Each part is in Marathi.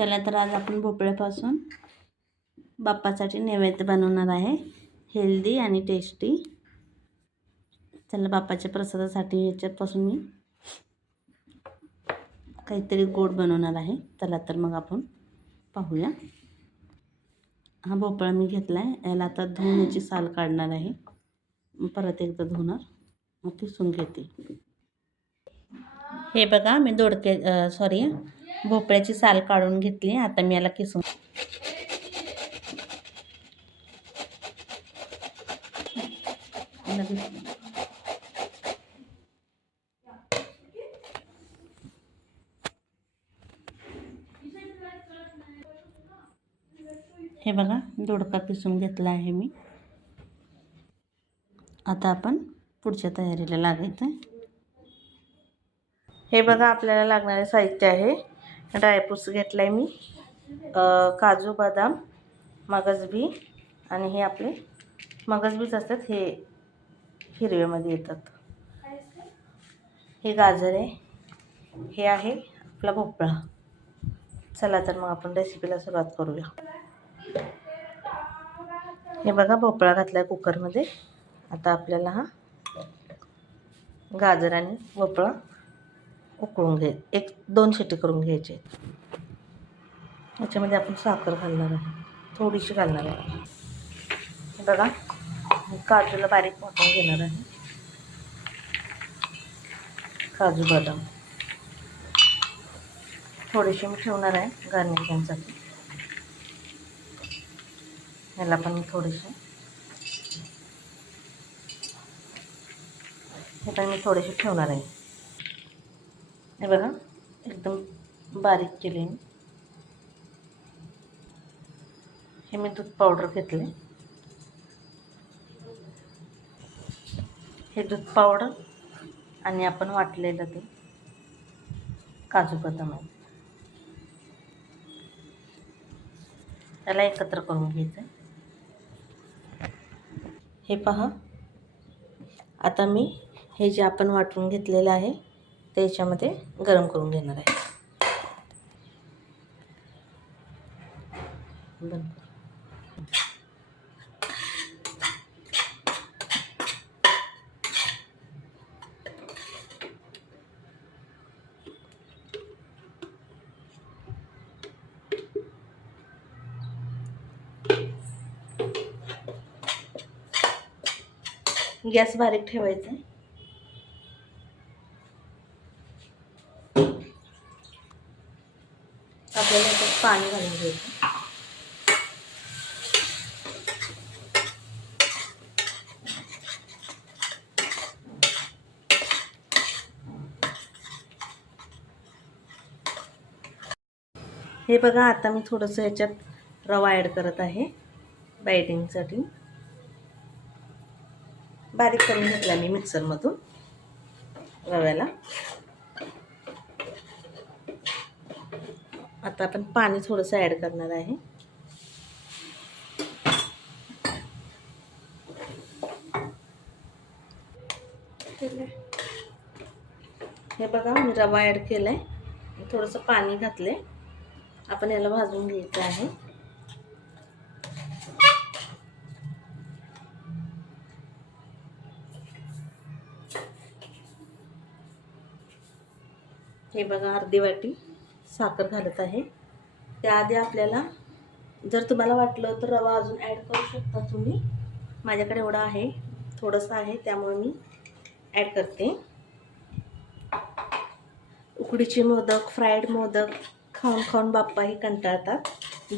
चला तर आज आपण भोपळ्यापासून बाप्पासाठी नैवेद्य बनवणार आहे. हेल्दी आणि टेस्टी. चला बाप्पाच्या प्रसादासाठी ह्याच्यापासून मी काहीतरी गोड बनवणार आहे. चला तर मग आपण पाहूया. हा भोपळा मी घेतला आहे याला आता धुवून साल काढणार आहे. परत एकदा धुणार. मग पिसून घेते. हे बघा मी दोडके सॉरी भोपळ्याची साल काढून घेतली. आता मी याला किसून हे बघा दोडका पिसून घेतला आहे मी. आता आपण पुढच्या तयारीला लागायचं. आहे हे बघा आपल्याला लागणारे साहित्य आहे. ड्रायफ्रूट्स घेतला आहे मी काजू बदाम मगजबी आणि हे आपले मगजबीच असतात हे हिरव्यामध्ये येतात. हे गाजर आहे. हे आहे आपला भोपळा. चला तर मग आपण रेसिपीला सुरुवात करूया. हे बघा भोपळा घातला आहे कुकरमध्ये आता आपल्याला हा गाजर आणि भोपळा उकळून घे. एक दोन शिटी करून घ्यायचे. याच्यामध्ये आपण साखर घालणार आहे. थोडीशी घालणार आहे. बघा मी काजूला बारीक वाटून घेणार आहे. काजू बदाम. थोडीशी मी ठेवणार आहे गार्निशिंगसाठी ह्याला पण मी थोडीशी. हे पण मी थोडेसे ठेवणार आहे. हे बघा एकदम बारीक केले मी. हे मी दूध पावडर घेतले हे दूध पावडर आणि आपण वाटलेलं ते काजू बदाम. आहे त्याला एकत्र करून घ्यायचं हे पहा. आता मी हे जे आपण वाटून घेतलेलं आहे ते याच्यामध्ये गरम करून घेणार आहे. गॅस बारीक ठेवायचा आपल्याला याच्यात पाणी घालून घ्यायचं. हे बघा आता मी थोडंसं ह्याच्यात रवा ॲड करत आहे बायडिंगसाठी बारीक करून घेतला मी मिक्सरमधून रव्याला. आता आपण पाणी थोडंसं ॲड करणार आहे. हे बघा मी रवा ॲड केला आहे थोडंसं पाणी घातलं आहे आपण याला भाजून घ्यायचं आहे. हे बघा अर्धी वाटी. साखर घालत आहे. त्याआधी आपल्याला जर तुम्हाला वाटलं तर रवा अजून ॲड करू शकता तुम्ही. माझ्याकडे एवढा आहे. थोडंसं आहे त्यामुळे मी ॲड करते. उकडीचे मोदक फ्राईड मोदक खाऊन खाऊन बाप्पाही कंटाळतात.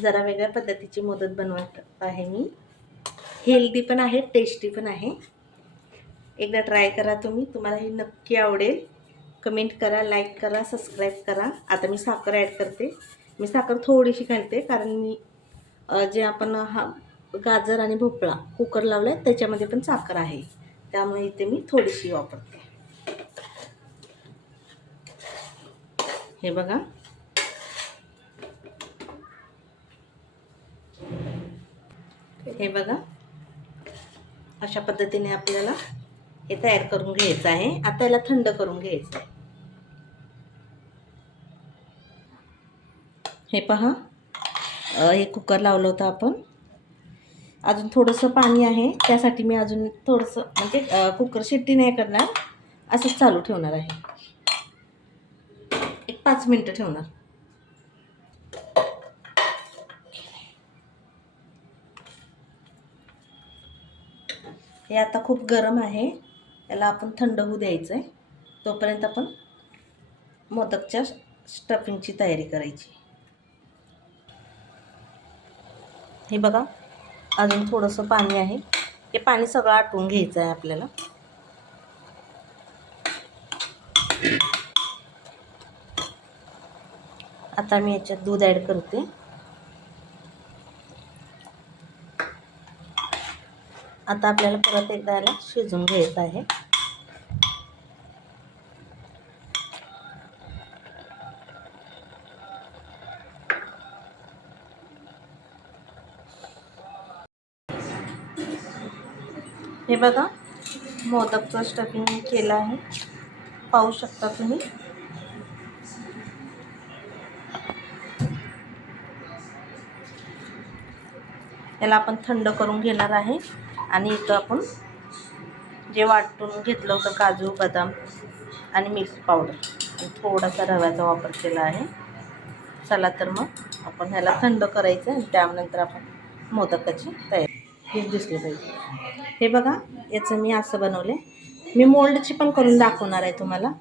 जरा वेगळ्या पद्धतीची मोदक बनवत आहे मी. हेल्दी पण आहे टेस्टी पण आहे. एकदा ट्राय करा तुम्ही. तुम्हाला ही नक्की आवडेल. कमेंट करा लाईक करा सबस्क्राईब करा. आता मी साखर ॲड करते. मी साखर थोडीशी घालते कारण मी जे आपण हा गाजर आणि भोपळा कुकर लावला आहे त्याच्यामध्ये पण साखर आहे. त्यामुळे इथे मी थोडीशी वापरते. हे बघा. हे बघा. अशा पद्धतीने आपल्याला हे तयार करून घ्यायचं आहे. आता याला थंड करून घ्यायचं आहे. हे पहा. हे कुकर लावलं होतं आपण. अजून थोडंसं पाणी आहे. त्यासाठी मी अजून थोडंसं म्हणजे कुकर शिट्टी नाही करणार. असंच चालू ठेवणार आहे. एक पाच मिनटं ठेवणार. हे आता खूप गरम आहे. याला आपण थंड होऊ द्यायचं आहे तोपर्यंत आपण मोदकच्या स्टफिंगची तयारी करायची. हे बघा अजून थोडंसं पाणी आहे. हे पाणी सगळं आटवून घ्यायचं आहे आपल्याला. आता मी याच्यात दूध ॲड करते. आता आपल्याला परत एकदा याला शिजवून घ्यायचं आहे. हे बघा मोदकचं स्टफिंग मी केलं आहे. पाहू शकता तुम्ही. याला आपण थंड करून घेणार आहे. आणि इथं आपण जे वाटून घेतलं होतं काजू बदाम आणि मिक्स पावडर आणि थोडासा रव्याचा वापर केला आहे. चला तर मग आपण ह्याला थंड करायचं आणि त्यानंतर आपण मोदकाची तयारी. हेच दिसली पाहिजे. हे बघा याचं मी असं बनवले मी मोल्डची पण करून दाखवणार आहे तुम्हाला.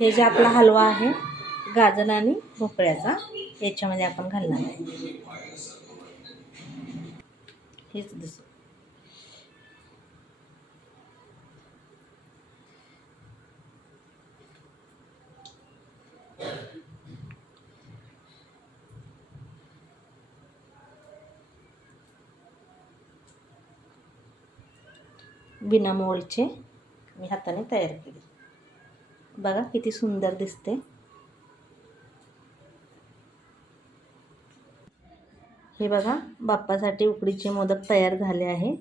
हे जे आपला हलवा आहे गाजर आणि भोपळ्याचा याच्यामध्ये आपण घालणार आहे. हेच दिसू बिना मोलचे मी हाताने तयार केले. बघा किती सुंदर दिसते. हे बघा बाप्पासाठी उकडीचे मोदक तयार झाले आहे.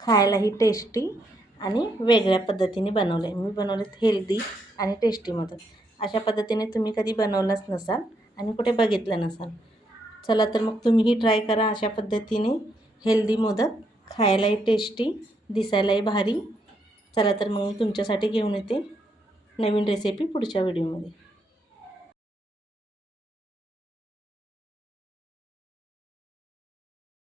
खायलाही टेस्टी आणि वेगळ्या पद्धतीने बनवले. मी बनवलेत हेल्दी आणि टेस्टी मोदक. अशा पद्धतीने तुम्ही कधी बनवलंच नसाल आणि कुठे बघितलं नसाल. चला तर मग तुम्हीही ट्राय करा अशा पद्धतीने हेल्दी मोदक. खायलाही टेस्टी दिसायलाही भारी. चला तर मग मी तुमच्यासाठी घेऊन येते नवीन रेसिपी पुढच्या व्हिडिओमध्ये